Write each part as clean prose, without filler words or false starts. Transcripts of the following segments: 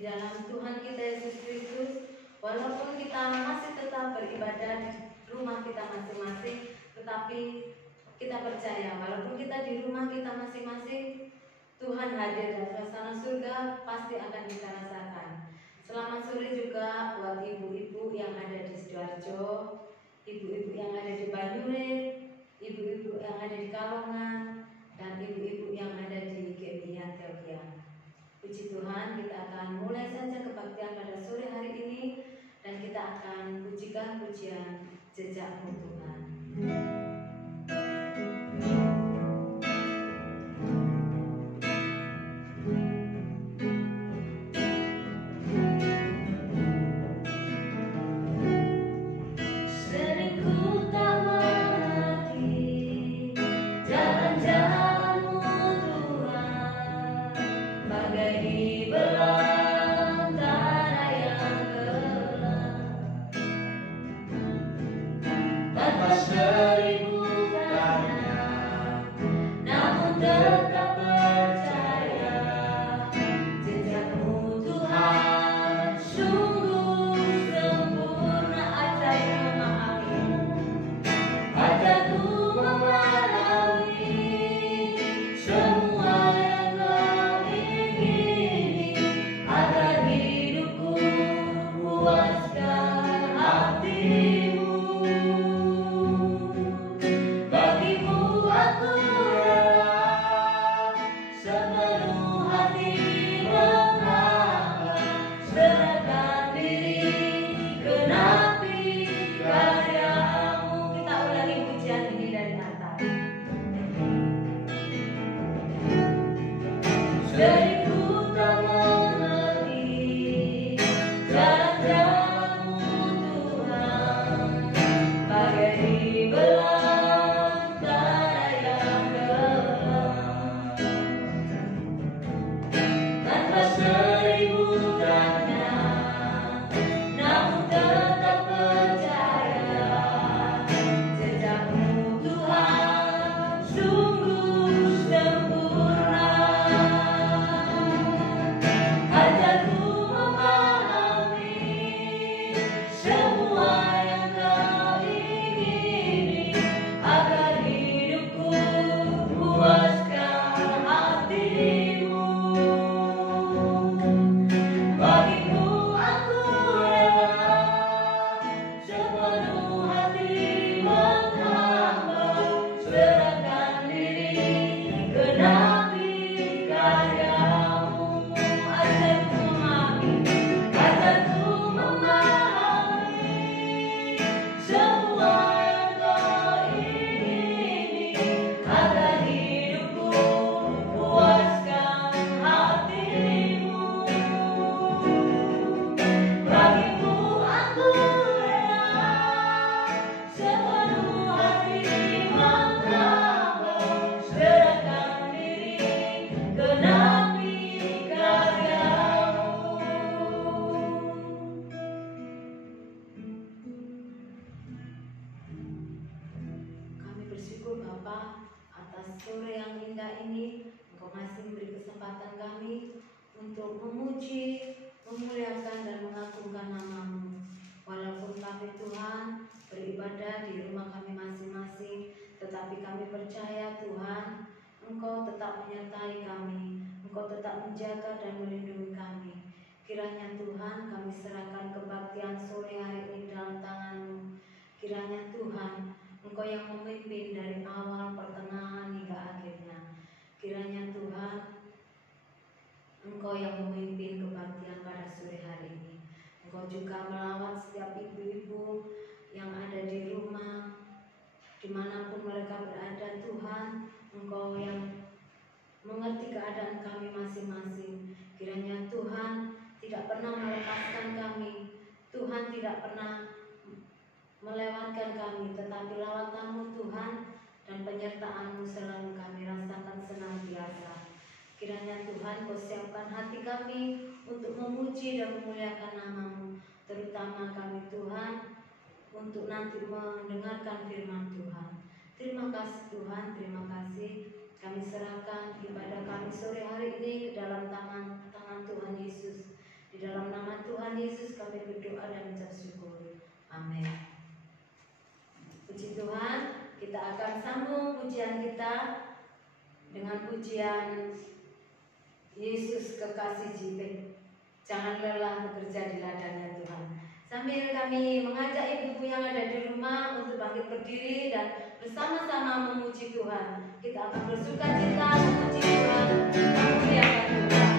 di dalam Tuhan kita Yesus Kristus. Walaupun kita masih tetap beribadah di rumah kita masing-masing, tetapi kita percaya walaupun kita di rumah kita masing-masing, Tuhan hadir dan suasana surga pasti akan kita rasakan. Selamat sore juga buat ibu-ibu yang ada di Sidoarjo, ibu-ibu yang ada di Banyurit, ibu-ibu yang ada di Kalongan, dan ibu-ibu yang ada di GMI Antioquia. Puji Tuhan, kita akan mulai saja kebaktian pada sore hari ini, dan kita akan pujikan pujian Jejakmu Tuhan. Terima kasih Tuhan, terima kasih. Kami serahkan ibadah kami sore hari ini ke dalam tangan Tuhan Yesus, di Di dalam nama Tuhan Yesus kami berdoa dan mengucap syukur. Amin. Puji Tuhan, kita akan sambung pujian kita dengan pujian Yesus kekasih jiwa. Jangan lelah bekerja di ladangnya Tuhan. Sambil kami mengajak ibu-ibu yang ada di rumah untuk bangkit berdiri dan bersama-sama memuji Tuhan. Kita akan bersukacita memuji Tuhan, memuliakan Tuhan.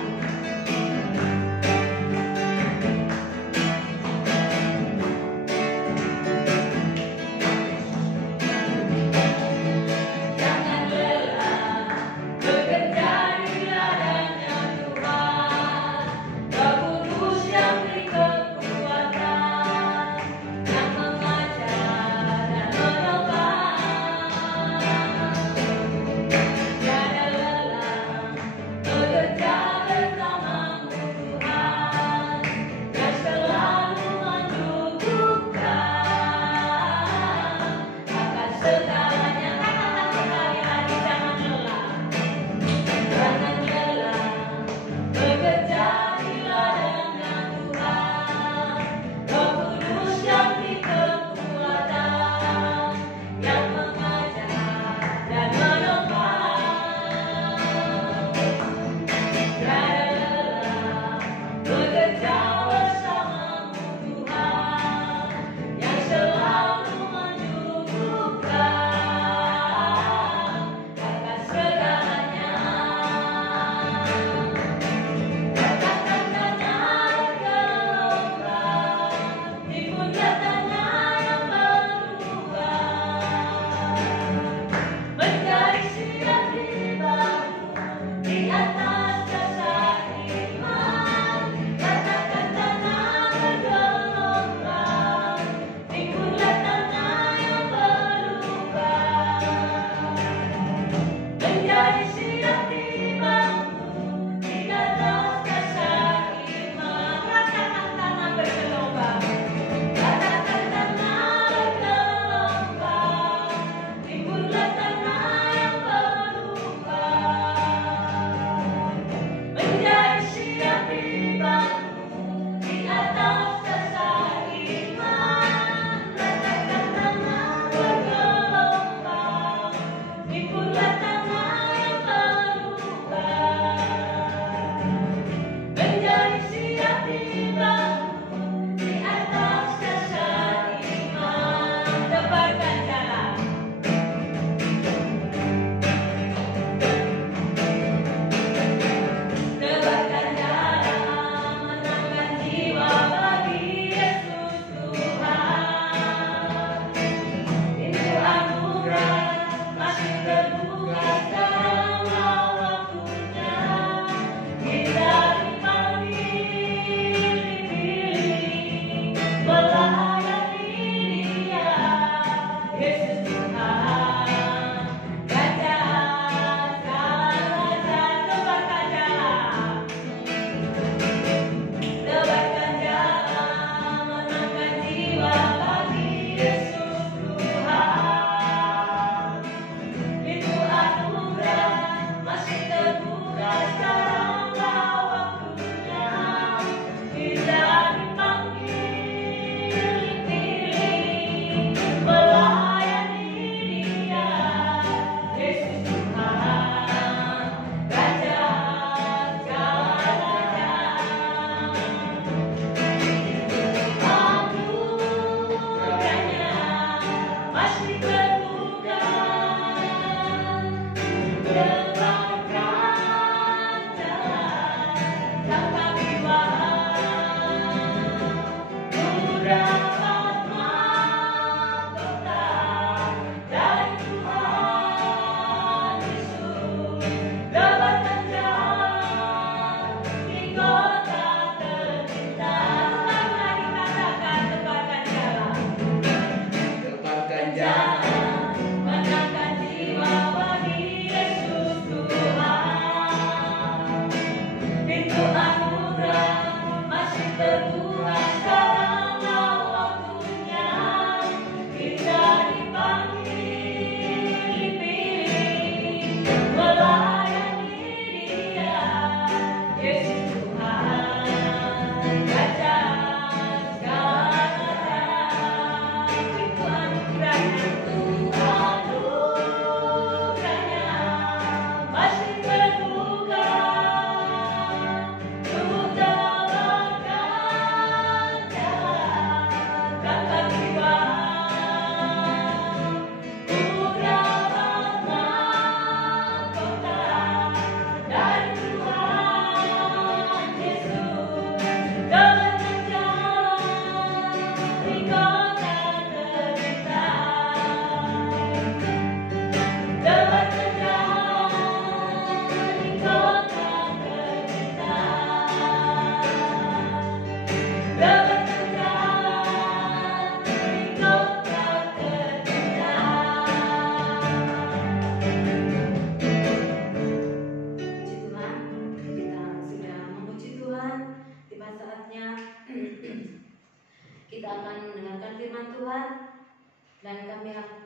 Menangkan jiwa bagi Yesus.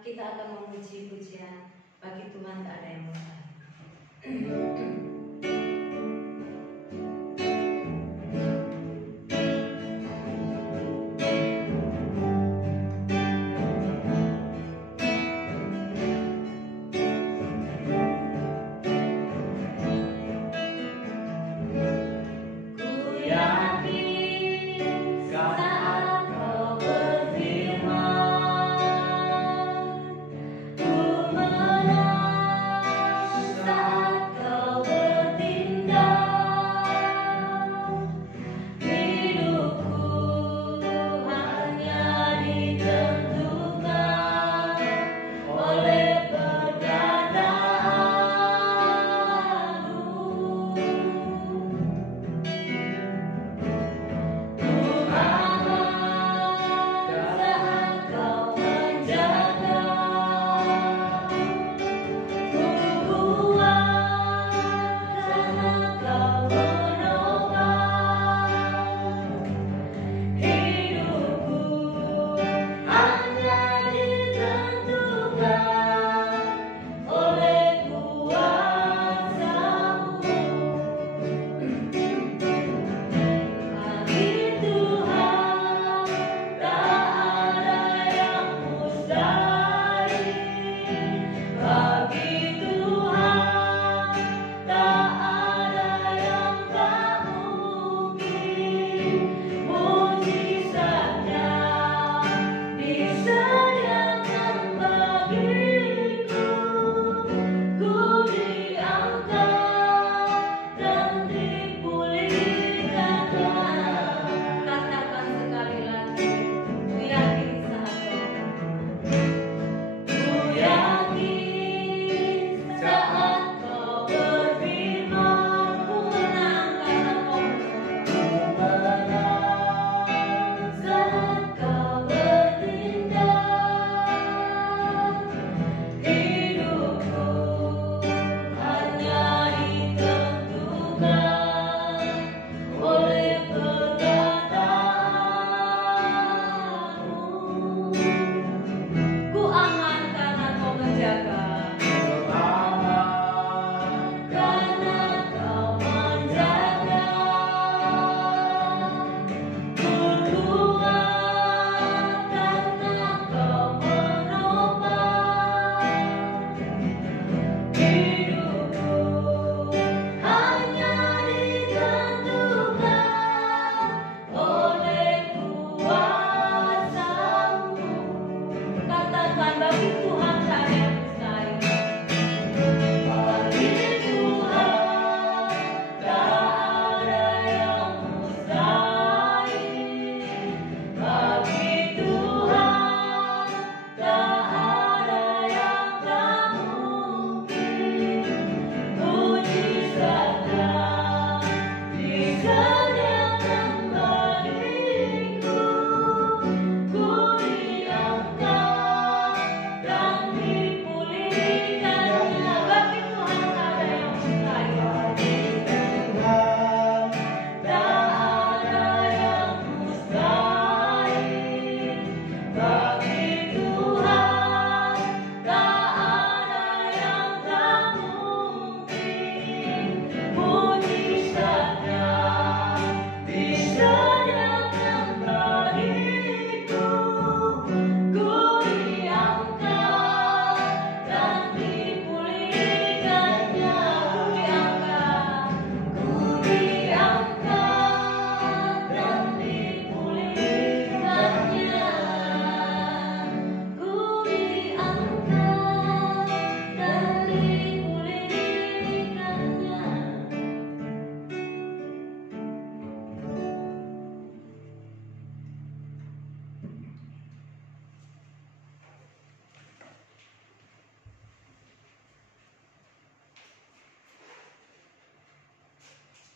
kita akan memuji pujian. Bagi Tuhan tak ada yang mustahil.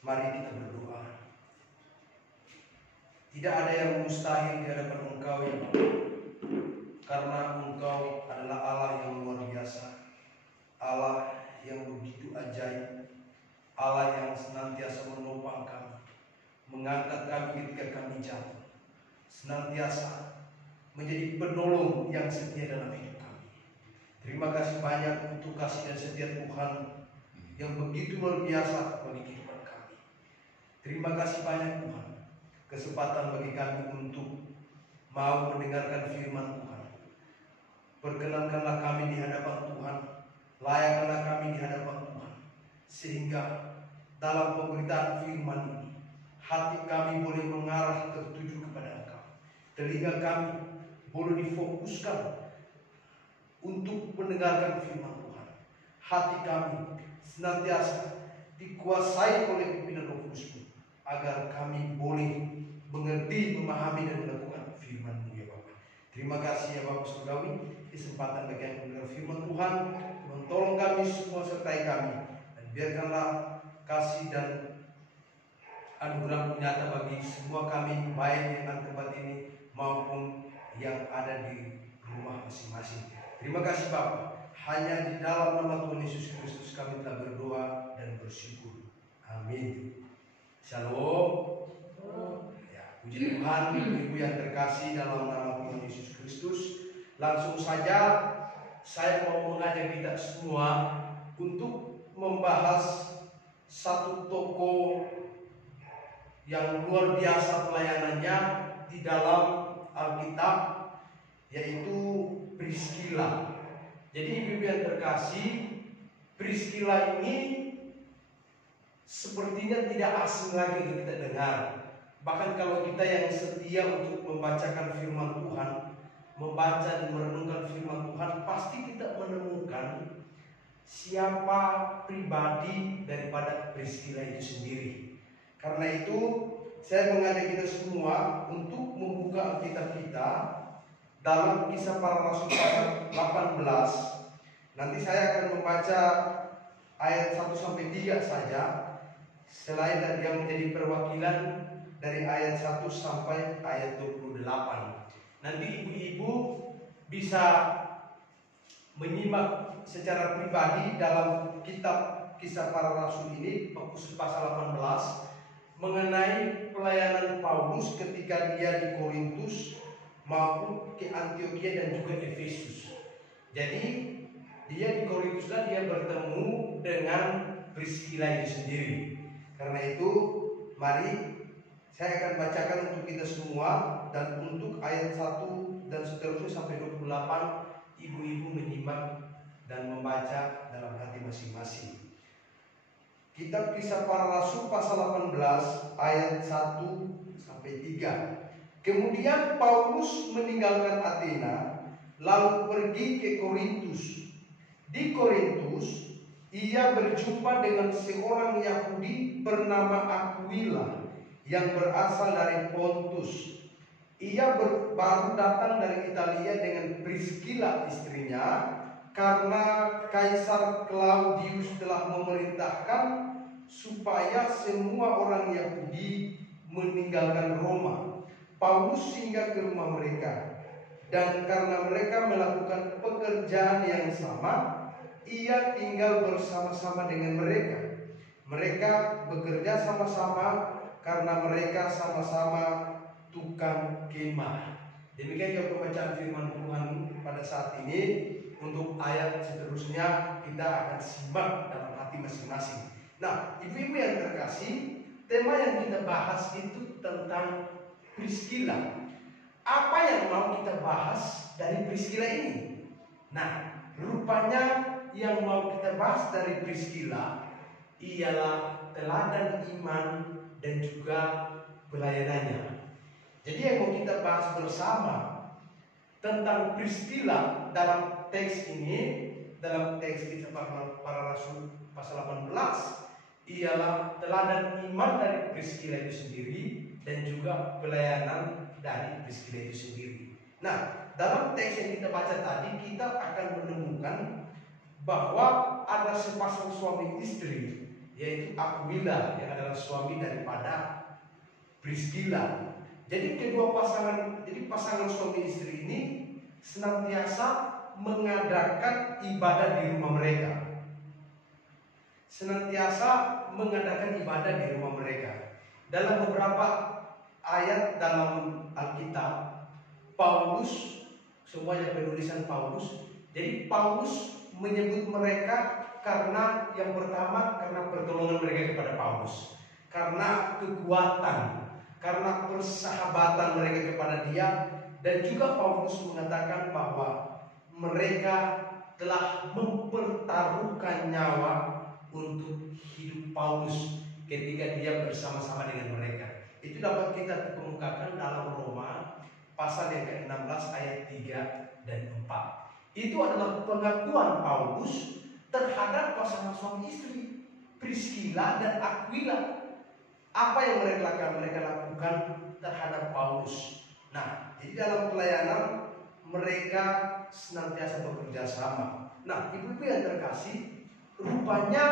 Mari kita berdoa. Tidak ada yang mustahil di hadapan Engkau ya Allah, karena Engkau adalah Allah yang luar biasa, Allah yang begitu ajaib, Allah yang senantiasa menopang kami, mengangkat kami ketika kami jatuh, senantiasa menjadi penolong yang setia dalam hidup kami. Terima kasih banyak untuk kasih dan setia Tuhan yang begitu luar biasa bagi kehidupan kami. Terima kasih banyak Tuhan, kesempatan bagi kami untuk mau mendengarkan firman Tuhan. Perkenankanlah kami di hadapan Tuhan, layakkanlah kami di hadapan Tuhan, sehingga dalam pemberitaan firman ini hati kami boleh mengarah tertuju kepada Engkau. Telinga kami boleh difokuskan untuk mendengarkan firman Tuhan. Hati kami senantiasa dikuasai oleh pimpinan Roh Kudus-Mu, agar kami boleh mengerti, memahami dan melakukan firman-Mu ya Bapa. Terima kasih ya Bapa Surgawi, kesempatan bagi kami mendengar firman Tuhan. Tuhan tolong kami semua, sertai kami, dan biarkanlah kasih dan anugerah nyata bagi semua kami, baik yang ada tempat ini maupun yang ada di rumah masing-masing. Terima kasih Bapa. Hanya di dalam nama Tuhan Yesus Kristus kami telah berdoa dan bersyukur. Amin. Shalom. Ya, puji Tuhan, ibu-ibu yang terkasih dalam nama Tuhan Yesus Kristus. Langsung saja saya mau mengajak kita semua untuk membahas satu tokoh yang luar biasa pelayanannya di dalam Alkitab, yaitu Priskila. Jadi ibu-ibu yang terkasih, Priskila ini sepertinya tidak asing lagi untuk kita dengar. Bahkan kalau kita yang setia untuk membacakan firman Tuhan, membaca dan merenungkan firman Tuhan, pasti kita menemukan siapa pribadi daripada Priskila itu sendiri. Karena itu saya mengajak kita semua untuk membuka Alkitab kita dalam Kisah Para Rasul pasal 18. Nanti saya akan membaca ayat 1-3 saja, selain dari yang menjadi perwakilan dari ayat 1 sampai ayat 28. Nanti ibu-ibu bisa menyimak secara pribadi dalam kitab Kisah Para Rasul ini, khusus pasal 18, mengenai pelayanan Paulus ketika dia di Korintus maupun ke Antioquia dan juga Efesus. Jadi dia di Korintuslah dia bertemu dengan Priskila itu sendiri. Karena itu mari saya akan bacakan untuk kita semua, dan untuk ayat 1 dan seterusnya sampai 28 ibu-ibu menyimak dan membaca dalam hati masing-masing. Kitab Kisah Para Rasul pasal 18 ayat 1-3. Kemudian Paulus meninggalkan Athena lalu pergi ke Korintus. Di Korintus ia berjumpa dengan seorang Yahudi bernama Aquila yang berasal dari Pontus. Ia baru datang dari Italia dengan Priskila istrinya, karena Kaisar Claudius telah memerintahkan supaya semua orang Yahudi meninggalkan Roma. Paulus singgah ke rumah mereka, dan karena mereka melakukan pekerjaan yang sama, ia tinggal bersama-sama dengan mereka. Mereka bekerja sama-sama karena mereka sama-sama tukang kemah. Demikian juga pembacaan firman Tuhan pada saat ini. Untuk ayat seterusnya kita akan simak dalam hati masing-masing. Nah, ibu-ibu yang terkasih, tema yang kita bahas itu tentang Priskila. Apa yang mau kita bahas dari Priskila ini? Nah, rupanya yang mau kita bahas dari Priskila ialah teladan iman dan juga pelayanannya. Jadi yang mau kita bahas bersama tentang Priskila dalam teks ini, dalam teks Kisah Para Rasul pasal 18, ialah teladan iman dari Priskila itu sendiri dan juga pelayanan dari Priskila itu sendiri. Nah, dalam teks yang kita baca tadi, kita akan menemukan bahwa ada sepasang suami istri, yaitu Aquila yang adalah suami daripada Priskila. Jadi kedua pasangan suami istri ini senantiasa mengadakan ibadah di rumah mereka. Dalam beberapa ayat dalam Alkitab, Paulus, semuanya penulisan Paulus, Jadi Paulus menyebut mereka karena yang pertama karena pertolongan mereka kepada Paulus, karena kekuatan, karena persahabatan mereka kepada dia, dan juga Paulus mengatakan bahwa mereka telah mempertaruhkan nyawa untuk hidup Paulus ketika dia bersama-sama dengan mereka. Itu dapat kita kemukakan dalam Roma pasal yang ke-16 ayat 3 dan 4. Itu adalah pengakuan Paulus terhadap pasangan suami istri Priscilla dan Aquila. Apa yang mereka lakukan terhadap Paulus. Nah, jadi dalam pelayanan mereka senantiasa bekerja sama. Nah, ibu-ibu yang terkasih, rupanya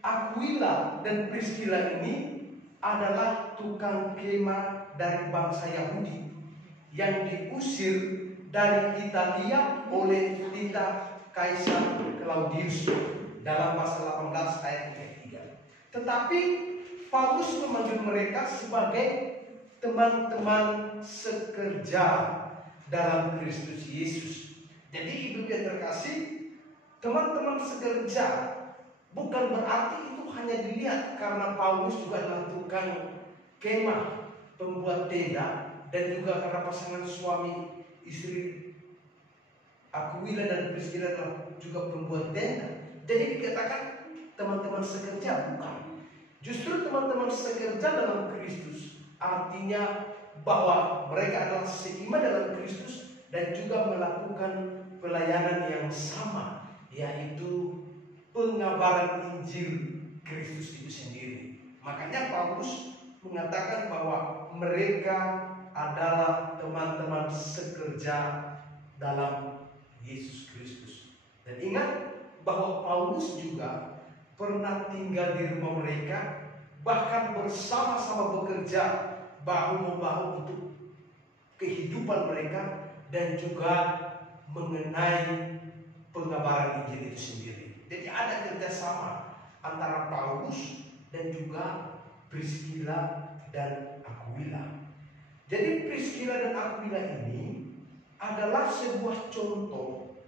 Aquila dan Priscilla ini adalah tukang kemah dari bangsa Yahudi yang diusir dari Italia oleh titah Kaisar Claudius dalam pasal 18 ayat 3. Tetapi Paulus memanggil mereka sebagai teman-teman sekerja dalam Kristus Yesus. Jadi ibu yang terkasih, teman-teman sekerja bukan berarti itu hanya dilihat karena Paulus juga adalah tukang kemah, pembuat tenda, dan juga karena pasangan suami istri Aquila dan Priscilla adalah juga pembuat tenda. Jadi dikatakan teman-teman sekerja, bukan. Justru teman-teman sekerja dalam Kristus artinya bahwa mereka adalah seiman dalam Kristus dan juga melakukan pelayanan yang sama, yaitu pengabaran Injil Kristus itu sendiri. Makanya Paulus mengatakan bahwa mereka adalah teman-teman sekerja dalam Yesus Kristus. Dan ingat bahwa Paulus juga pernah tinggal di rumah mereka, bahkan bersama-sama bekerja bahu-membahu untuk kehidupan mereka dan juga mengenai pengabaran Injil itu sendiri. Jadi ada kerjasama antara Paulus dan juga Priscilla dan Aquila. Jadi Priscilla dan Aquila ini adalah sebuah contoh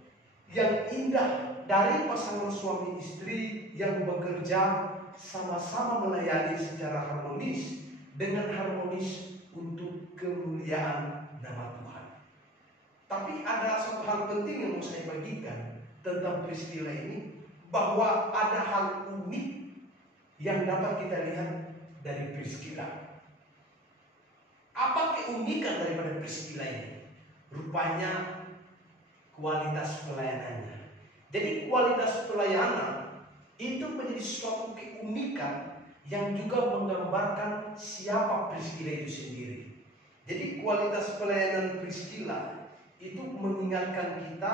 yang indah dari pasangan suami istri yang bekerja sama-sama melayani secara harmonis dengan harmonis untuk kemuliaan nama Tuhan. Tapi ada satu hal penting yang mau saya bagikan tentang Priscilla ini, bahwa ada hal unik yang dapat kita lihat dari Priscilla. Apa keunikan daripada Priscilla ini? Rupanya kualitas pelayanannya. Jadi kualitas pelayanan itu menjadi suatu keunikan yang juga menggambarkan siapa Priscilla itu sendiri. Jadi kualitas pelayanan Priscilla itu mengingatkan kita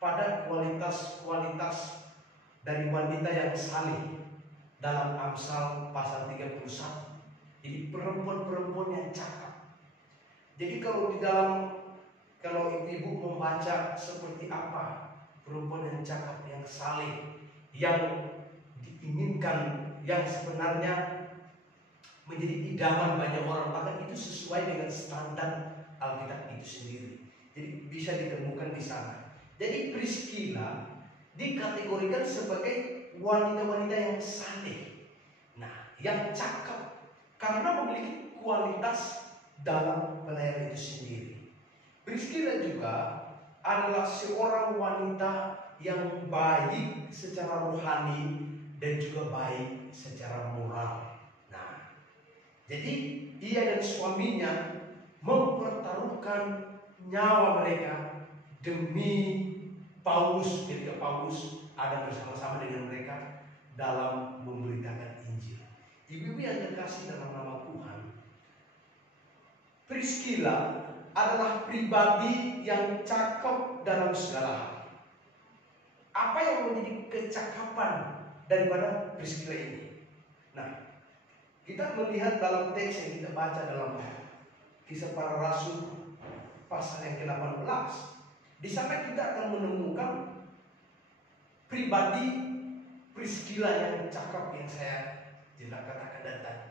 pada kualitas-kualitas dari wanita yang saleh dalam Amsal pasal 31. Jadi perempuan-perempuan yang cakap. Jadi kalau ibu membaca seperti apa perempuan yang cakap, yang saleh, yang diinginkan, yang sebenarnya menjadi idaman banyak orang, bahkan itu sesuai dengan standar Alkitab itu sendiri. Jadi bisa ditemukan di sana. Jadi Priscilla dikategorikan sebagai wanita-wanita yang saleh, nah, yang cakap, karena memiliki kualitas dalam pelayanan itu sendiri. Priscilla juga adalah seorang wanita yang baik secara rohani dan juga baik secara moral. Nah, jadi ia dan suaminya mempertaruhkan nyawa mereka demi Paulus, ketika Paulus ada bersama-sama dengan mereka dalam memberitakan Injil. Ibu-ibu yang terkasih dalam nama Tuhan, Priscilla adalah pribadi yang cakap dalam segala hal. Apa yang menjadi kecakapan daripada Priscilla ini? Nah, kita melihat dalam teks yang kita baca dalam Kisah Para Rasul pasal yang ke-18. Di sana kita akan menemukan pribadi Priscilla yang cakap yang saya katakan tadi.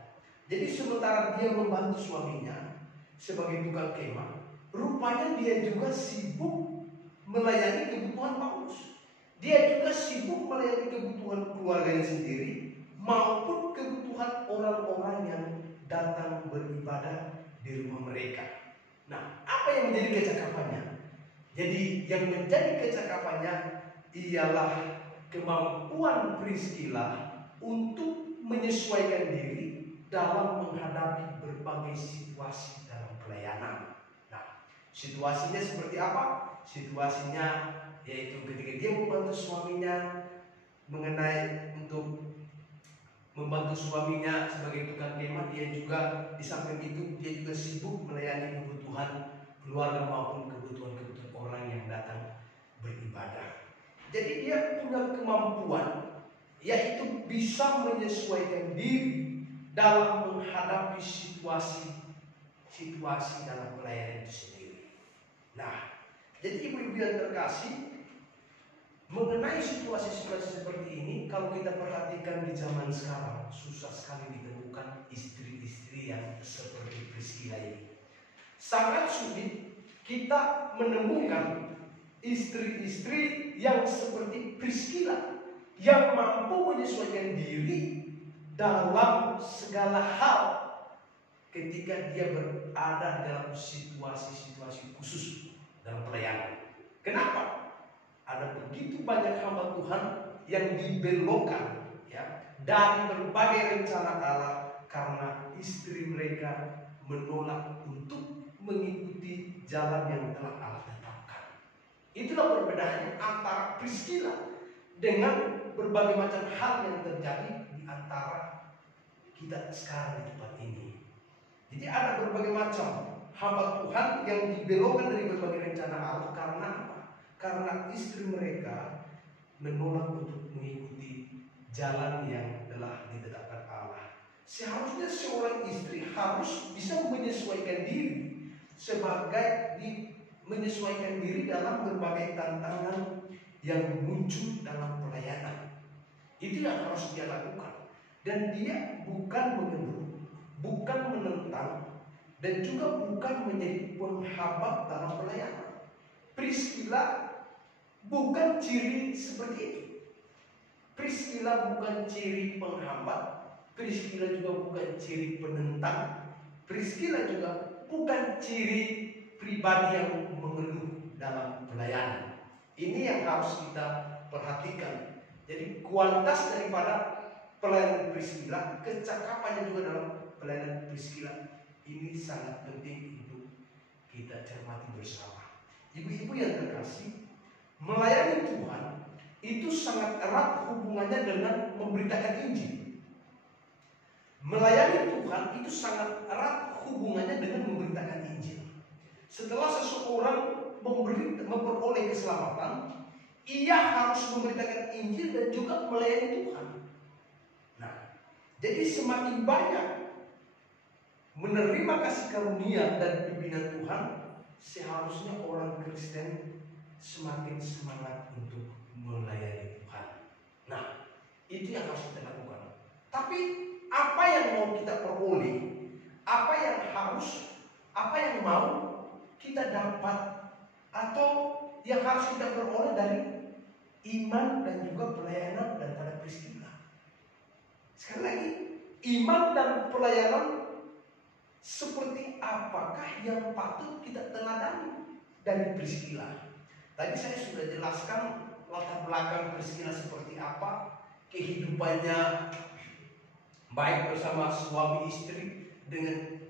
Jadi sementara dia membantu suaminya sebagai tukang kemah, rupanya dia juga sibuk melayani kebutuhan Paulus. Dia juga sibuk melayani kebutuhan keluarganya sendiri maupun kebutuhan orang-orang yang datang beribadah di rumah mereka. Nah, apa yang menjadi kecakapannya? Jadi yang menjadi kecakapannya ialah kemampuan Priscilla untuk menyesuaikan diri dalam menghadapi berbagai situasi dalam pelayanan. Nah, situasinya seperti apa? Situasinya yaitu ketika dia membantu suaminya mengenai untuk membantu suaminya sebagai tukang kemah, dia juga di samping itu dia juga sibuk melayani kebutuhan keluarga maupun kebutuhan-kebutuhan orang yang datang beribadah. Jadi dia punya kemampuan yaitu bisa menyesuaikan diri dalam menghadapi situasi dalam pelayanan itu sendiri. Nah, jadi ibu-ibu yang terkasih, mengenai situasi-situasi seperti ini, kalau kita perhatikan di zaman sekarang, susah sekali ditemukan istri-istri yang seperti Priscilla ini. Sangat sulit kita menemukan istri-istri yang seperti Priscilla, yang mampu menyesuaikan diri dalam segala hal ketika dia berada dalam situasi-situasi khusus dalam pelayanan. Kenapa? Ada begitu banyak hamba Tuhan yang dibelokkan ya dari berbagai rencana Allah karena istri mereka menolak untuk mengikuti jalan yang telah Allah tetapkan. Itulah perbedaannya antara Priscilla dengan berbagai macam hal yang terjadi di antara kita sekarang di tempat ini. Jadi ada berbagai macam hamba Tuhan yang dibelokkan dari berbagai rencana Allah karena apa? Karena istri mereka menolak untuk mengikuti jalan yang telah ditetapkan Allah. Seharusnya seorang istri harus bisa menyesuaikan diri menyesuaikan diri dalam berbagai tantangan yang muncul dalam pelayanan. Itu yang harus dia lakukan. Dan dia bukan mengeluh, bukan menentang, dan juga bukan menjadi penghambat dalam pelayanan. Priscilla bukan ciri seperti itu. Priscilla bukan ciri penghambat. Priscilla juga bukan ciri penentang. Priscilla juga bukan ciri pribadi yang mengeluh dalam pelayanan. Ini yang harus kita perhatikan. Jadi kualitas daripada pelayanan Priscilla, kecakapannya juga dalam pelayanan Priscilla, ini sangat penting untuk kita cermati bersama. Ibu-ibu yang terkasih, melayani Tuhan itu sangat erat hubungannya dengan memberitakan Injil. Melayani Tuhan itu sangat erat hubungannya dengan memberitakan Injil. Setelah seseorang memperoleh keselamatan, ia harus memberitakan Injil dan juga melayani Tuhan. Nah, jadi semakin banyak menerima kasih karunia dan pimpinan Tuhan, seharusnya orang Kristen semakin semangat untuk melayani Tuhan. Nah, itu yang harus kita lakukan. Tapi apa yang mau kita peroleh, apa yang mau kita dapat, atau yang harus kita peroleh dari iman dan juga pelayanan daripada Priscilla. Sekali lagi, iman dan pelayanan seperti apakah yang patut kita teladani dari Priscilla? Tadi saya sudah jelaskan latar belakang Priscilla seperti apa, kehidupannya baik bersama suami istri, dengan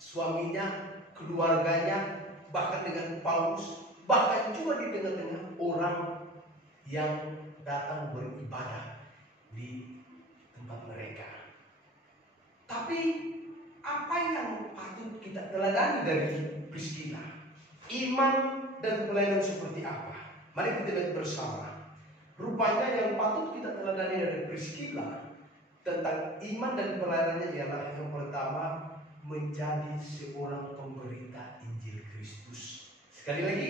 suaminya, keluarganya, bahkan dengan Paulus, bahkan juga di tengah-tengah orang yang datang beribadah di tempat mereka. Tapi apa yang patut kita teladani dari Priscilla? Iman dan pelayanan seperti apa? Mari kita lihat bersama. Rupanya yang patut kita teladani dari Priscilla tentang iman dan pelayanannya ialah yang pertama, menjadi seorang pemberita Injil Kristus. Sekali lagi,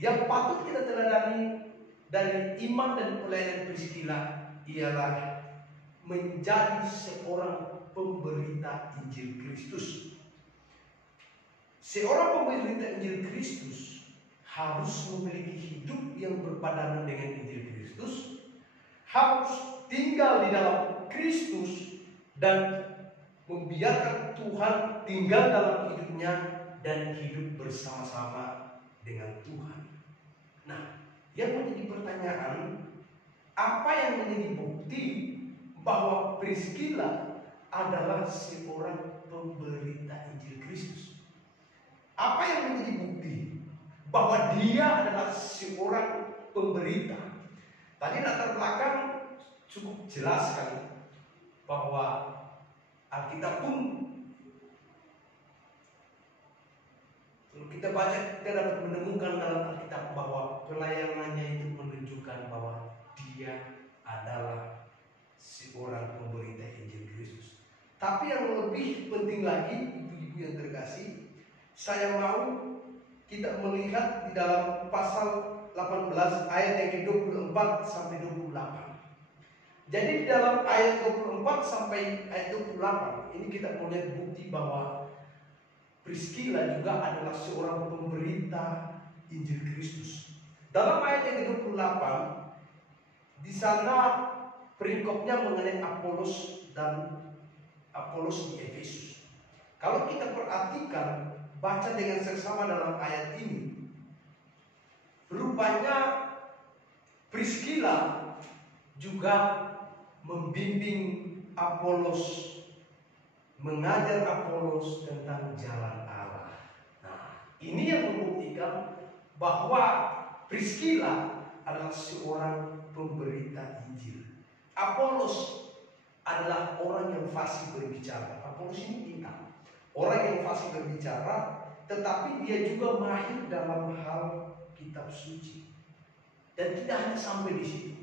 yang patut kita teladani dari iman dan pelayanan Priscilla ialah menjadi seorang pemberita Injil Kristus. Seorang pemberita Injil Kristus harus memiliki hidup yang berpadanan dengan Injil Kristus, harus tinggal di dalam Kristus dan membiarkan Tuhan tinggal dalam hidupnya dan hidup bersama-sama dengan Tuhan. Nah, yang menjadi pertanyaan, apa yang menjadi bukti bahwa Priscilla adalah seorang pemberita Injil Kristus? Apa yang menjadi bukti bahwa dia adalah seorang pemberita? Tadi latar belakang cukup jelas sekali bahwa Alkitab pun, kalau kita baca, kita dapat menemukan dalam Alkitab bahwa pelayanannya itu menunjukkan bahwa dia adalah seorang pemberita Injil Kristus. Tapi yang lebih penting lagi, ibu-ibu yang terkasih, saya mau kita melihat di dalam pasal 18 ayat yang ke-24 sampai 28. Jadi di dalam ayat 24 sampai ayat 28 ini kita mau lihat bukti bahwa Priscilla juga adalah seorang pemberita Injil Kristus. Dalam ayat yang ke-28 di sana perikopnya mengenai Apolos di Efesus. Kalau kita perhatikan, baca dengan seksama dalam ayat ini, rupanya Priscilla juga membimbing Apolos, mengajar Apolos tentang jalan Allah. Nah, ini yang membuktikan bahwa Priscilla adalah seorang pemberita Injil. Apolos adalah orang yang fasih berbicara. Apolos ini kita, orang yang fasih berbicara, tetapi dia juga mahir dalam hal kitab suci. Dan tidak hanya sampai di situ,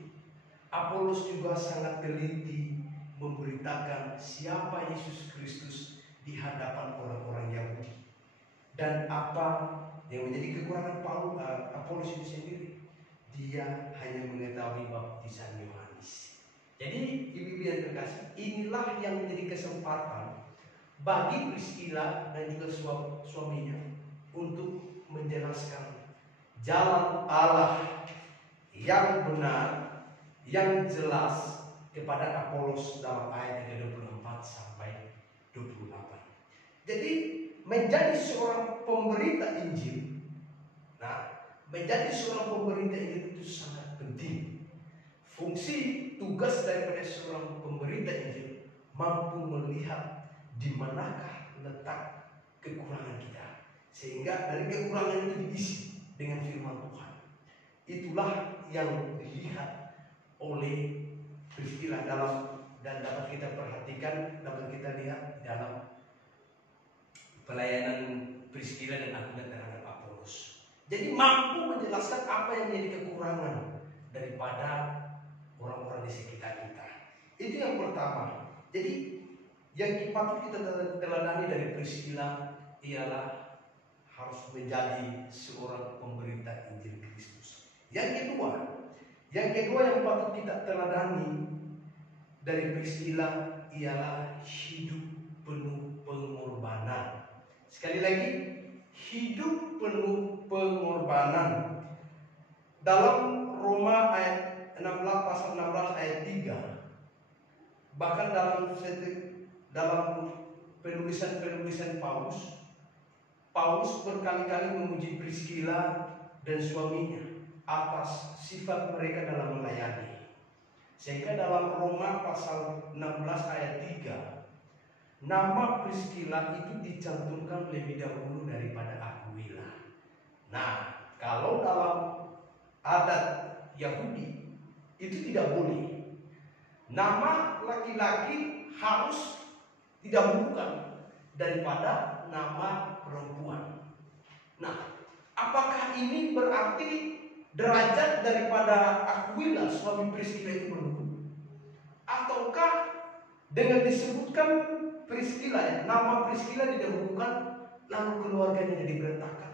Apolos juga sangat teliti memberitakan siapa Yesus Kristus di hadapan orang-orang Yahudi dan apa yang menjadi kekurangan Apolos itu sendiri. Dia hanya mengetahui baptisan Yohanes. Jadi ibu-ibu yang terkasih, inilah yang menjadi kesempatan bagi Priscilla dan juga suaminya untuk menjelaskan jalan Allah yang benar, yang jelas kepada Apolos dalam ayat yang ke-24 sampai 28. Jadi menjadi seorang pemberita Injil, menjadi seorang pemberita Injil itu sangat penting. Fungsi tugas daripada seorang pemberita Injil mampu melihat di manakah letak kekurangan kita, sehingga dari kekurangan itu diisi dengan firman Tuhan. Itulah yang dilihat oleh Priscilla dan dapat kita perhatikan, dapat kita lihat dalam pelayanan Priscilla dan Aquila terhadap Apolos. Jadi mampu menjelaskan apa yang menjadi kekurangan daripada orang-orang di sekitar kita. Itu yang pertama. Jadi yang patut kita teladani dari Priscilla ialah harus menjadi seorang pemberita Injil Kristus. Yang kedua yang patut kita teladani dari Priscilla ialah hidup penuh pengorbanan. Sekali lagi, hidup penuh pengorbanan. Dalam Roma ayat 16 pasal 16 ayat 3, bahkan dalam penulisan Paulus berkali-kali memuji Priscilla dan suaminya atas sifat mereka dalam melayani. Sehingga dalam Roma pasal 16 ayat 3, nama Priscilla itu dicantumkan lebih dahulu daripada Aquila. Nah, kalau dalam adat Yahudi itu tidak boleh. Nama laki-laki harus didahulukan daripada nama perempuan. Nah, apakah ini berarti derajat daripada Aquila suami Priscilla itu menurun? Ataukah dengan disebutkan Priscilla, nama Priscilla didahulukan, lalu keluarganya jadi berantakan?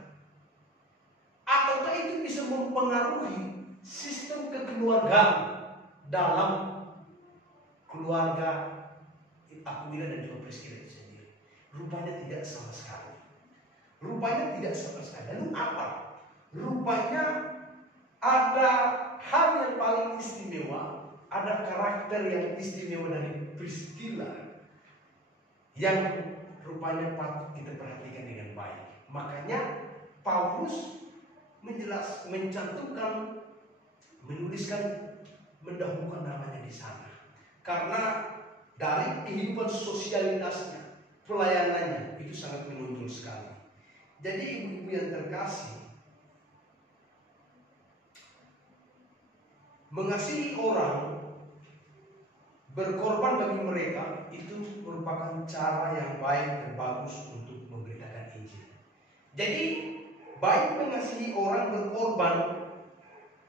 Ataukah itu bisa mempengaruhi sistem kekeluargaan dalam keluarga Aquila dan juga Priscilla itu sendiri? Rupanya tidak sama sekali. Lalu apa? rupanya ada hal yang paling istimewa, ada karakter yang istimewa dari Priscilla yang rupanya patut kita perhatikan dengan baik. Makanya Paulus mencantumkan, menuliskan, mendahulukan namanya di sana. Karena dari kehidupan sosialitasnya, pelayanannya itu sangat menonjol sekali. Jadi ibu-ibu yang terkasih, mengasihi orang, berkorban bagi mereka itu merupakan cara yang baik dan bagus untuk memberitakan Injil. Jadi baik mengasihi orang, berkorban,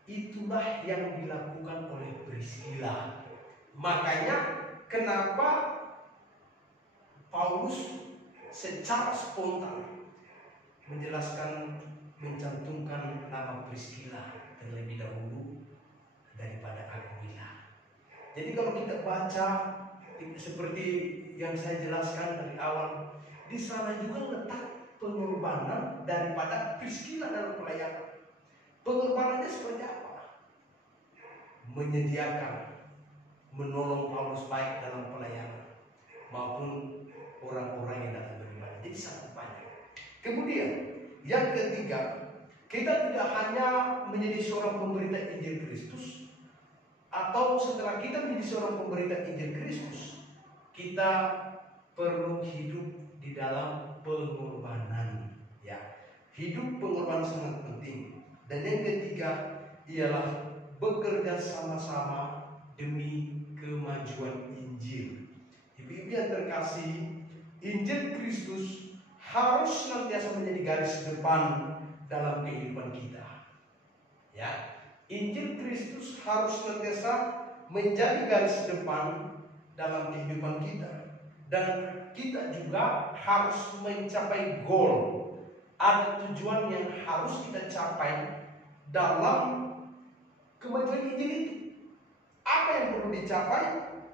itulah yang dilakukan oleh Priscilla. Makanya kenapa Paulus secara spontan menjelaskan, mencantumkan nama Priscilla terlebih dahulu daripada Aquila. Jadi kalau kita baca seperti yang saya jelaskan dari awal, di sana juga letak pengorbanan daripada Priscilla dalam pelayanan. Pengorbanannya seperti apa? Menyediakan, menolong Paulus baik dalam pelayanan maupun orang-orang yang datang beribadah. Jadi sangat banyak. Kemudian yang ketiga, kita tidak hanya menjadi seorang pemberita Injil Kristus, atau setelah kita menjadi seorang pemberita Injil Kristus, kita perlu hidup di dalam pengorbanan. Ya, hidup pengorbanan sangat penting. Dan yang ketiga ialah bekerja sama-sama demi kemajuan Injil. Ibu-ibu yang terkasih, Injil Kristus harus senantiasa menjadi garis depan dalam kehidupan kita. Ya, Injil Kristus harus senantiasa menjadi garis depan dalam kehidupan kita. Dan kita juga harus mencapai goal. Ada tujuan yang harus kita capai dalam kemajuan Injil itu. Apa yang perlu dicapai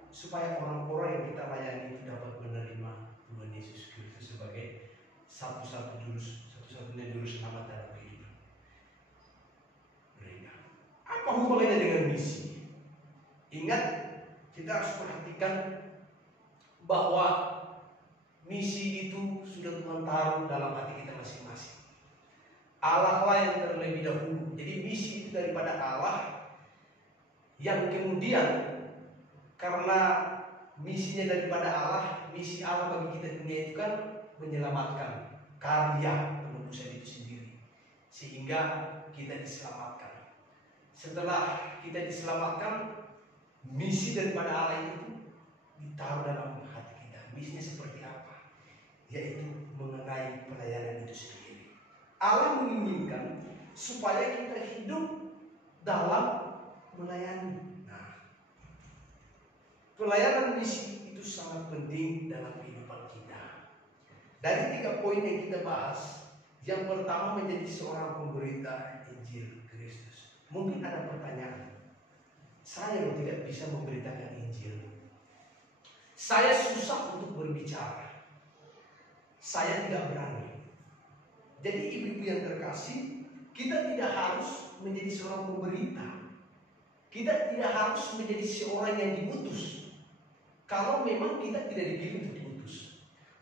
supaya orang-orang yang kita layani itu dapat menerima Tuhan Yesus Kristus sebagai satu-satunya juru selamat dalam kehidupan mereka. Apa hubungannya dengan misi? Ingat, kita harus perhatikan bahwa misi itu sudah Tuhan taruh dalam hati kita masing-masing. Allah lah yang terlebih dahulu. Jadi misi itu daripada Allah, yang kemudian karena misinya daripada Allah, misi Allah bagi kita dunia itu kan menyelamatkan, karya penebusan itu sendiri, sehingga kita diselamatkan. Setelah kita diselamatkan, misi daripada Allah itu ditaruh dalam hati kita. Misinya seperti apa? Yaitu mengenai pelayanan itu sendiri. Allah menginginkan supaya kita hidup dalam melayani. Nah, pelayanan misi itu sangat penting dalam kehidupan kita. Dari 3 poin yang kita bahas, yang pertama menjadi seorang pemberita Injil Kristus. Mungkin ada pertanyaan, saya yang tidak bisa memberitakan Injil, saya susah untuk berbicara, saya tidak berani. Jadi ibu-ibu yang terkasih, kita tidak harus menjadi seorang pemberita. Kita tidak harus menjadi seorang yang diutus. Kalau memang kita tidak dipilih untuk diutus.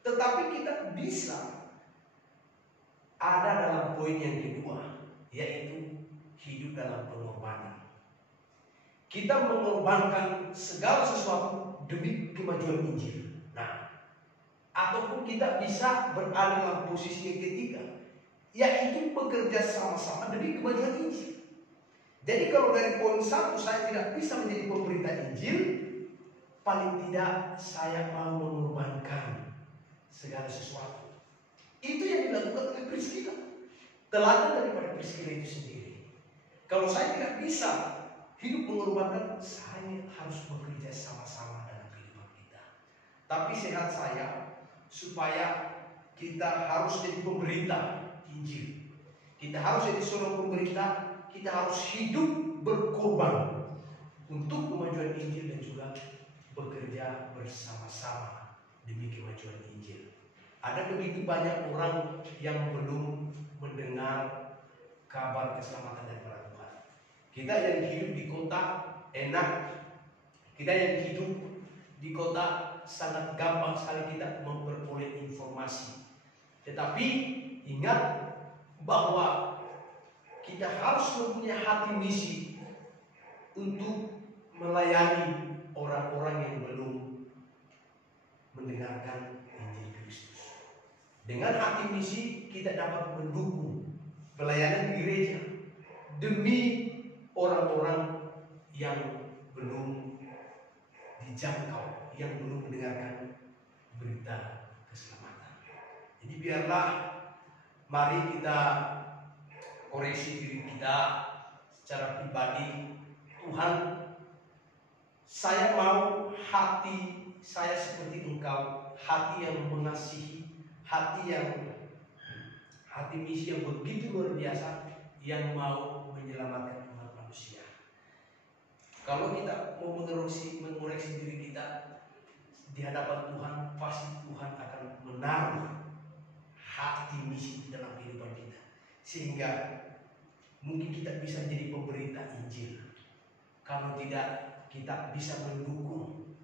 Tetapi kita bisa ada dalam poin yang kedua, yaitu hidup dalam pengorbanan. Kita mengorbankan segala sesuatu demi kemajuan Injil. Nah, ataupun kita bisa berada dalam posisi yang ketiga, yaitu bekerja sama-sama demi kemajuan Injil. Jadi kalau dari poin 1 saya tidak bisa menjadi pemberita Injil, paling tidak saya mau mengorbankan segala sesuatu. Itu yang dilakukan oleh Priscilla. Teladan daripada Priscilla itu sendiri. Kalau saya tidak bisa hidup mengorbankan, saya harus bekerja sama-sama dalam kehidupan kita. Tapi sehat saya supaya kita harus jadi pemberita Injil. Kita harus jadi seorang pemberita. Kita harus hidup berkorban untuk kemajuan Injil dan juga bekerja bersama-sama demi kemajuan Injil. Ada begitu banyak orang yang belum mendengar kabar keselamatan daripada Tuhan. Kita yang hidup di kota enak, kita yang hidup di kota sangat gampang sekali kita memperoleh informasi. Tetapi ingat bahwa kita harus mempunyai hati misi untuk melayani orang-orang yang belum mendengarkan Injil Kristus. Dengan hati misi kita dapat mendukung pelayanan gereja demi orang-orang yang belum dijangkau, yang belum mendengarkan berita keselamatan. Jadi biarlah mari kita koreksi diri kita secara pribadi. Tuhan, saya mau hati saya seperti Engkau, hati yang mengasihi, hati misi yang begitu luar biasa, yang mau menyelamatkan umat manusia. Kalau kita mau mengoreksi diri kita di hadapan Tuhan, pasti Tuhan akan menaruh hati misi di dalam kehidupan kita, sehingga mungkin kita bisa jadi pemberita Injil. Kalau tidak, kita bisa mendukung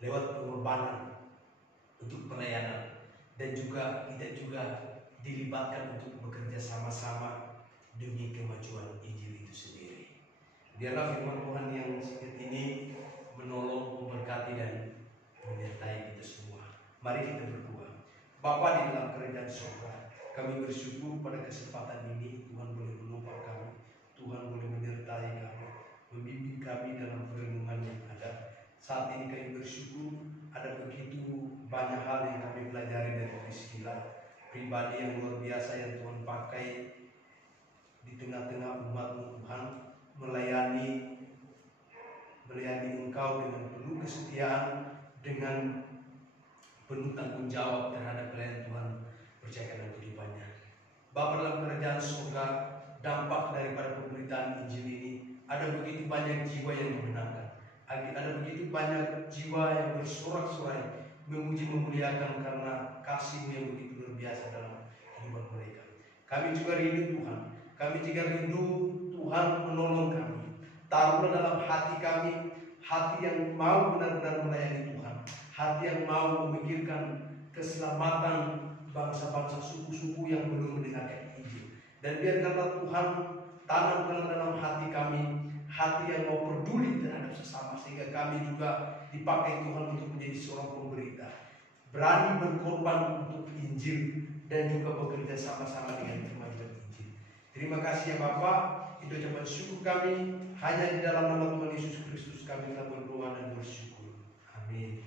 lewat pengorbanan untuk pelayanan, dan juga kita juga dilibatkan untuk bekerja sama-sama demi kemajuan Injil itu sendiri. Biarlah firman Tuhan yang sedikit ini menolong, memberkati dan menyertai kita semua. Mari kita berdoa. Bapa di dalam kerajaan surga, kami bersyukur pada kesempatan ini Tuhan boleh menopang kami, Tuhan boleh menyertai kami, membimbing kami dalam perenungan yang ada. Saat ini kami bersyukur ada begitu banyak hal yang kami pelajari dari Priscilla, pribadi yang luar biasa yang Tuhan pakai di tengah-tengah umat Tuhan, melayani Engkau dengan penuh kesetiaan, dengan penuh tanggung jawab terhadap pelayanan Tuhan percayakan dalam kehidupannya. Bapa dalam kerajaan surga, dampak daripada pemberitaan Injil ini, ada begitu banyak jiwa yang dimenangkan, ada begitu banyak jiwa yang bersorak-sorai memuji memuliakan karena kasih-Mu yang begitu luar biasa dalam kehidupan mereka. Kami juga rindu Tuhan, kami juga rindu Tuhan menolong kami. Taruhlah dalam hati kami hati yang mau benar-benar melayani Tuhan, hati yang mau memikirkan keselamatan bangsa-bangsa, suku-suku yang belum mendengarkan Injil. Dan biarkanlah Tuhan tanamkan dalam hati kami hati yang mau peduli terhadap sesama, sehingga kami juga dipakai Tuhan untuk menjadi seorang pemberita, berani berkorban untuk Injil dan juga bekerja sama-sama dengan kemajuan Injil. Terima kasih ya Bapak, itu ucapan syukur kami, hanya di dalam nama Tuhan Yesus Kristus kami telah berdoa dan bersyukur. Amin.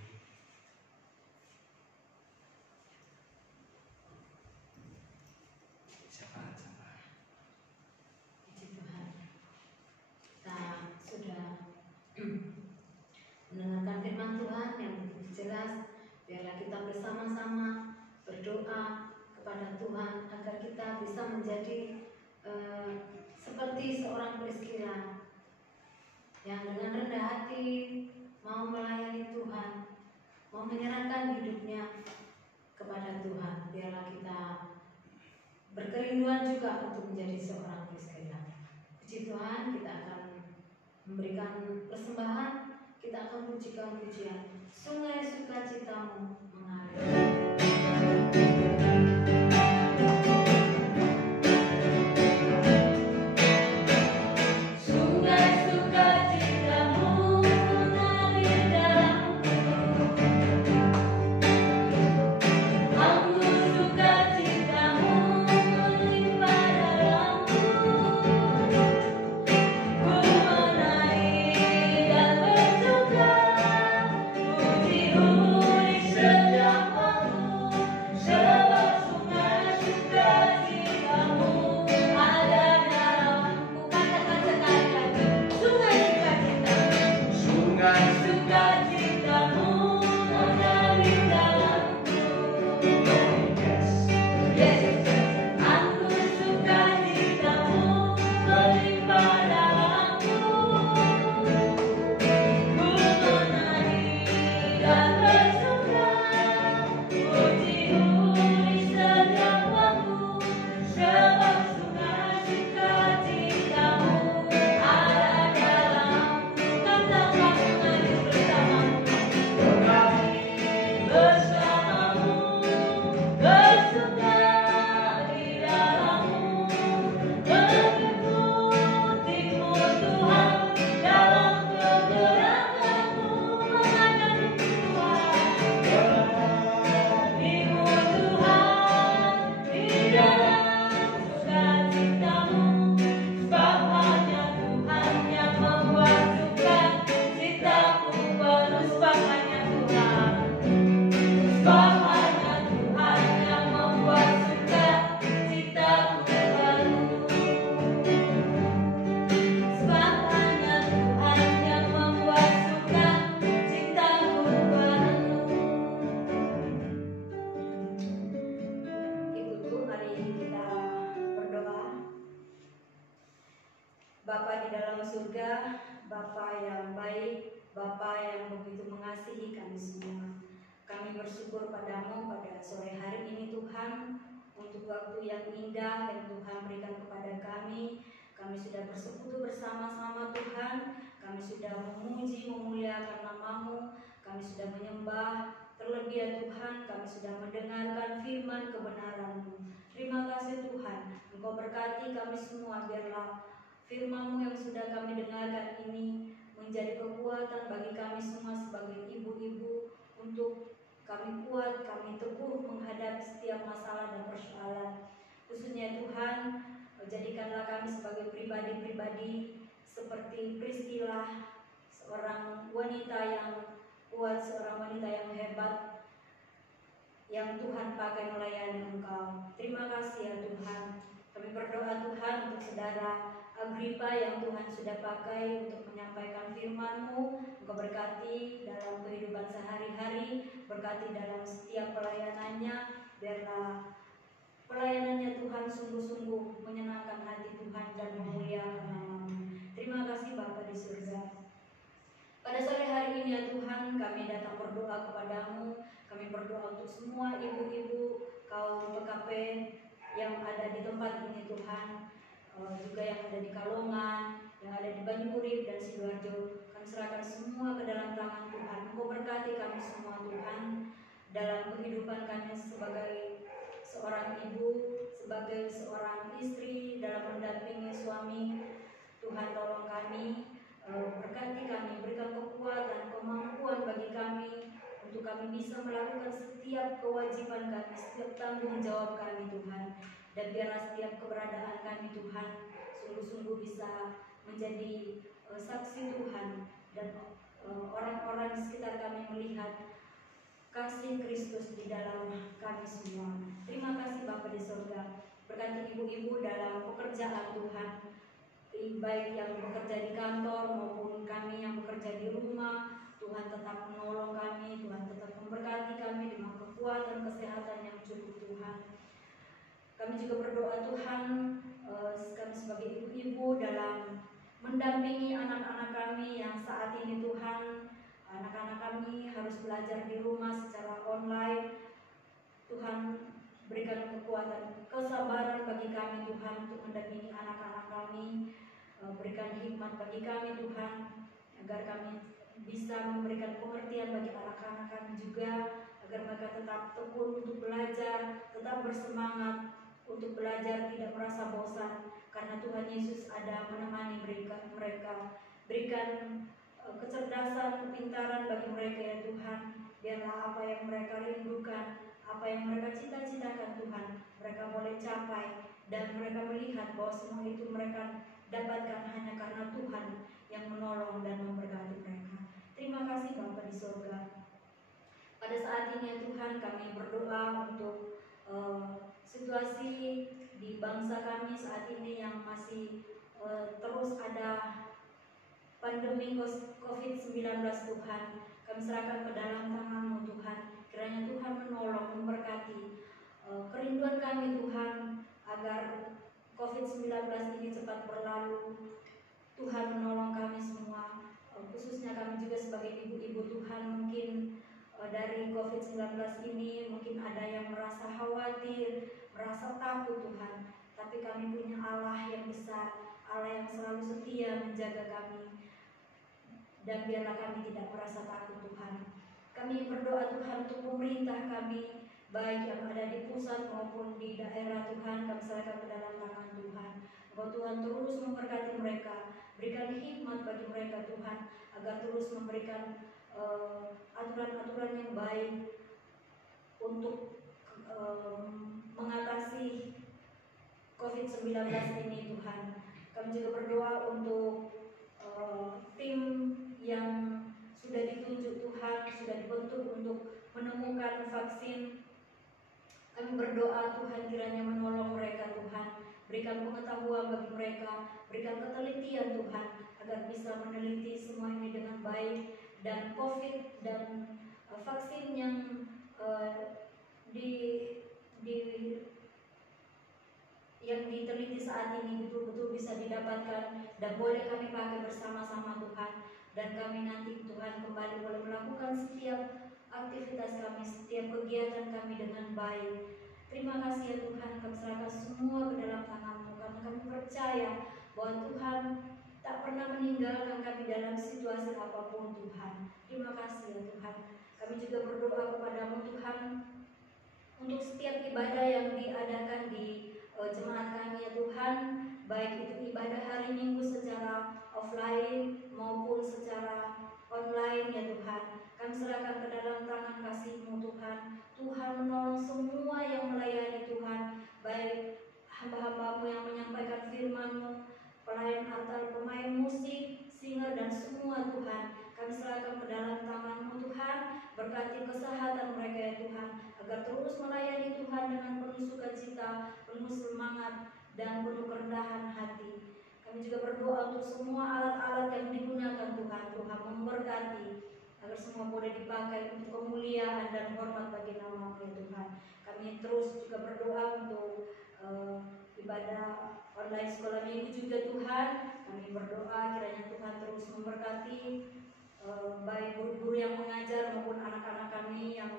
Mendengarkan firman Tuhan yang begitu jelas, biarlah kita bersama-sama berdoa kepada Tuhan agar kita bisa menjadi seperti seorang Priscilla yang dengan rendah hati mau melayani Tuhan, mau menyerahkan hidupnya kepada Tuhan. Biarlah kita berkerinduan juga untuk menjadi seorang Priscilla. Puji Tuhan, kita akan memberikan persembahan. Kita akan pujikan pujian Sungai Sukacitamu mengalir. Ku menaik dan bersuka bersyukur padamu pada sore hari ini Tuhan, untuk waktu yang indah yang Tuhan berikan kepada kami. Kami sudah bersekutu bersama-sama Tuhan, kami sudah memuji memuliakan nama-Mu, kami sudah menyembah, terlebih ya Tuhan kami sudah mendengarkan firman kebenaran-Mu. Terima kasih Tuhan, Engkau berkati kami semua, biarlah firman-Mu yang sudah kami dengarkan ini menjadi kekuatan bagi kami semua sebagai ibu-ibu, untuk kami kuat, kami teguh menghadapi setiap masalah dan persoalan. Khususnya Tuhan, jadikanlah kami sebagai pribadi-pribadi seperti Priscilla, seorang wanita yang kuat, seorang wanita yang hebat, yang Tuhan pakai melayani Engkau. Terima kasih ya Tuhan. Kami berdoa Tuhan untuk saudara Agripa yang Tuhan sudah pakai untuk menyampaikan firman-Mu. Engkau berkati dalam kehidupan sehari-hari, berkati dalam setiap pelayanannya, biarlah pelayanannya Tuhan sungguh-sungguh menyenangkan hati Tuhan dan memuliakan nama-Mu. Terima kasih Bapa di surga. Pada sore hari ini ya Tuhan, kami datang berdoa kepadamu. Kami berdoa untuk semua ibu-ibu kaum PKP yang ada di tempat ini Tuhan, juga yang ada di Kalongan, yang ada di Banyuurip dan Sidoarjo. Kami serahkan semua ke dalam tangan Tuhan. Engkau berkati kami semua Tuhan, dalam kehidupan kami sebagai seorang ibu, sebagai seorang istri, dalam mendampingi suami. Tuhan tolong kami, berkati kami, berikan kekuatan, kemampuan bagi kami untuk kami bisa melakukan setiap kewajiban kami, setiap tanggung jawab kami Tuhan. Dan biarlah setiap keberadaan kami Tuhan sungguh-sungguh bisa menjadi saksi Tuhan, dan orang-orang di sekitar kami melihat kasih Kristus di dalam kami semua. Terima kasih Bapa di surga. Berkati ibu-ibu dalam pekerjaan Tuhan, baik yang bekerja di kantor maupun kami yang bekerja di rumah. Tuhan tetap menolong kami, Tuhan tetap memberkati kami dengan kekuatan kesehatan yang cukup Tuhan. Kami juga berdoa Tuhan, kami sebagai ibu-ibu dalam mendampingi anak-anak kami yang saat ini Tuhan, anak-anak kami harus belajar di rumah secara online. Tuhan berikan kekuatan, kesabaran bagi kami Tuhan untuk mendampingi anak-anak kami. Berikan hikmat bagi kami Tuhan, agar kami bisa memberikan pengertian bagi anak-anak kami juga, agar mereka tetap tekun untuk belajar, tetap bersemangat untuk belajar, tidak merasa bosan, karena Tuhan Yesus ada menemani mereka. Berikan kecerdasan, kepintaran bagi mereka ya Tuhan. Biarlah apa yang mereka rindukan, apa yang mereka cita-citakan Tuhan, mereka boleh capai, dan mereka melihat bahwa semua itu mereka dapatkan hanya karena Tuhan yang menolong dan memberkati mereka. Terima kasih Bapa di surga. Pada saat ini ya Tuhan, kami berdoa untuk situasi di bangsa kami saat ini yang masih terus ada pandemi COVID-19 Tuhan. Kami serahkan ke dalam tangan-Mu Tuhan. Kiranya Tuhan menolong, memberkati kerinduan kami Tuhan, agar COVID-19 ini cepat berlalu. Tuhan menolong kami semua, khususnya kami juga sebagai ibu-ibu Tuhan. Mungkin dari COVID-19 ini mungkin ada yang merasa khawatir, merasa takut Tuhan. Tapi kami punya Allah yang besar, Allah yang selalu setia menjaga kami. Dan biarlah kami tidak merasa takut Tuhan. Kami berdoa Tuhan untuk pemerintah kami, baik yang ada di pusat maupun di daerah Tuhan. Kami serahkan ke dalam tangan Tuhan. Bahwa Tuhan terus memberkati mereka, berikan hikmat bagi mereka Tuhan, agar terus memberikan aturan-aturan yang baik untuk mengatasi COVID-19 ini Tuhan. Kami juga berdoa untuk tim yang sudah ditunjuk Tuhan, sudah dibentuk untuk menemukan vaksin. Kami berdoa Tuhan kiranya menolong mereka Tuhan, berikan pengetahuan bagi mereka, berikan ketelitian Tuhan, agar bisa meneliti semua ini dengan baik, dan COVID dan vaksin yang yang diteliti saat ini betul-betul bisa didapatkan dan boleh kami pakai bersama-sama Tuhan. Dan kami nanti Tuhan kembali boleh melakukan setiap aktivitas kami, setiap kegiatan kami dengan baik. Terima kasih ya Tuhan, kami serahkan semua ke dalam tangan-Mu, karena kami percaya bahwa Tuhan tak pernah meninggalkan kami dalam situasi apapun Tuhan. Terima kasih ya Tuhan. Kami juga berdoa kepada-Mu Tuhan untuk setiap ibadah yang diadakan di jemaat kami ya Tuhan, baik itu ibadah hari Minggu secara offline maupun secara online ya Tuhan. Kami serahkan ke dalam tangan kasih-Mu Tuhan. Tuhan menolong semua yang melayani Tuhan, baik hamba-hamba-Mu yang menyampaikan firman-Mu, pelayan altar, pemain musik, singer, dan semua Tuhan. Kami serahkan ke dalam tangan-Mu Tuhan. Berkati kesehatan mereka ya Tuhan, agar terus melayani Tuhan dengan penuh sukacita, penuh semangat, dan penuh kerendahan hati. Kami juga berdoa untuk semua alat-alat yang digunakan Tuhan. Tuhan memberkati agar semua boleh dipakai untuk kemuliaan dan hormat bagi nama-Mu ya Tuhan. Kami terus juga berdoa untuk ibadah online sekolah minggu juga Tuhan. Kami berdoa kiranya Tuhan terus memberkati baik guru-guru yang mengajar maupun anak-anak kami yang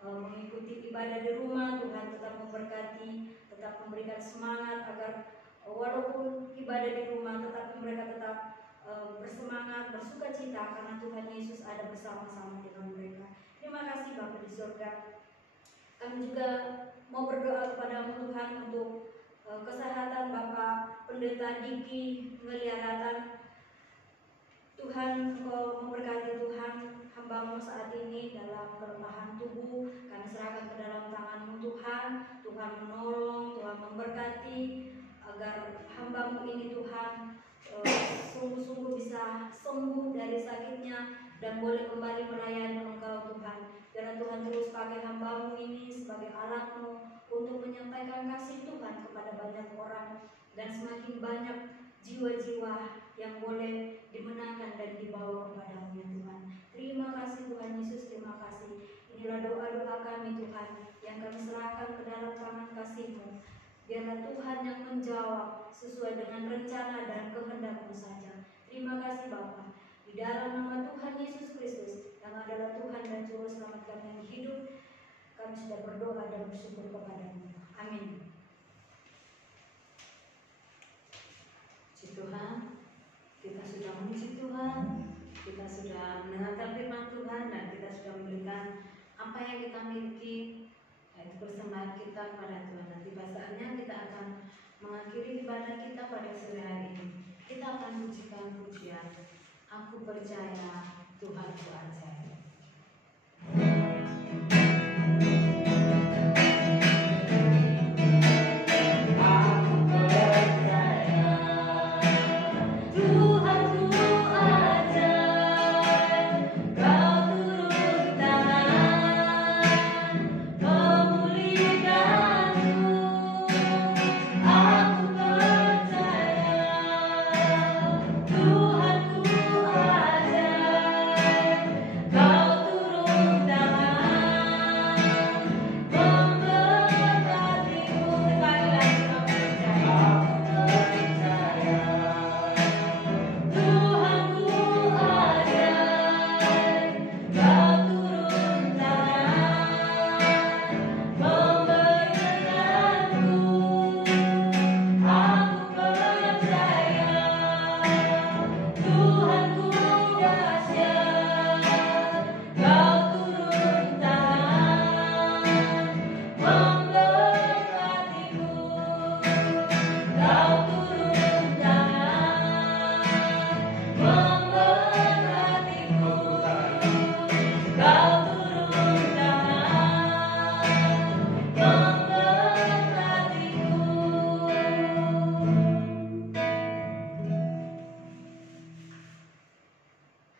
mengikuti ibadah di rumah. Tuhan tetap memberkati, tetap memberikan semangat agar walaupun ibadah di rumah tetapi mereka tetap bersemangat, bersukacita karena Tuhan Yesus ada bersama-sama dengan mereka. Terima kasih Bapa di surga. Kami juga mau berdoa kepada-Mu Tuhan untuk kesehatan Bapak Pendeta Diki Ngeliaratan. Tuhan, Engkau memberkati Tuhan hamba-Mu saat ini dalam kelemahan tubuh. Kami serahkan ke dalam tangan-Mu Tuhan. Tuhan menolong, Tuhan memberkati agar hamba-Mu ini Tuhan sungguh-sungguh bisa sembuh dari sakitnya dan boleh kembali melayani Engkau Tuhan. Biarlah Tuhan terus pakai hamba-Mu ini sebagai alat-Mu untuk menyampaikan kasih Tuhan kepada banyak orang, dan semakin banyak jiwa-jiwa yang boleh dimenangkan dan dibawa kepada-Mu ya Tuhan. Terima kasih Tuhan Yesus, terima kasih. Inilah doa-doa kami Tuhan yang kami serahkan ke dalam tangan kasih-Mu. Biarlah Tuhan yang menjawab sesuai dengan rencana dan kehendak-Mu saja. Terima kasih Bapa. Di dalam nama Tuhan Yesus Kristus yang adalah Tuhan dan Juru Selamat kami yang hidup, kami sudah berdoa dan bersyukur kepada-Mu. Amin. Puji Tuhan, kita sudah memuji Tuhan, kita sudah mendengarkan firman Tuhan, dan kita sudah memberikan apa yang kita miliki, yaitu persembahan kita kepada Tuhan. Nanti saatnya kita akan mengakhiri ibadah kita pada sore hari ini. Kita akan pujikan pujian Aku Percaya Tuhanku Ajaib.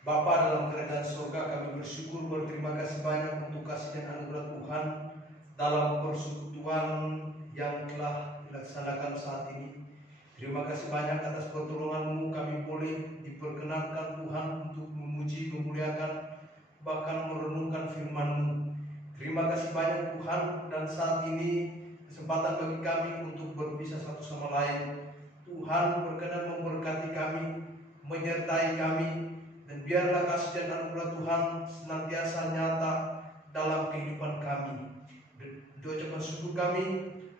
Bapa dalam kerajaan surga, kami bersyukur, berterima kasih banyak untuk kasih dan anugerah Tuhan dalam persekutuan yang telah dilaksanakan saat ini. Terima kasih banyak atas pertolongan-Mu, kami boleh diperkenankan Tuhan untuk memuji, memuliakan, bahkan merenungkan firman-Mu. Terima kasih banyak Tuhan, dan saat ini kesempatan bagi kami untuk berpisah satu sama lain. Tuhan berkenan memberkati kami, menyertai kami, dan biarlah kasih dan anugerah Tuhan senantiasa nyata dalam kehidupan kami. Doa ucapan syukur kami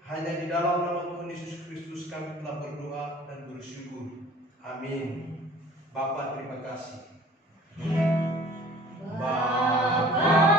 hanya di dalam nama Tuhan Yesus Kristus kami telah berdoa dan bersyukur. Amin. Bapa, terima kasih. Bapa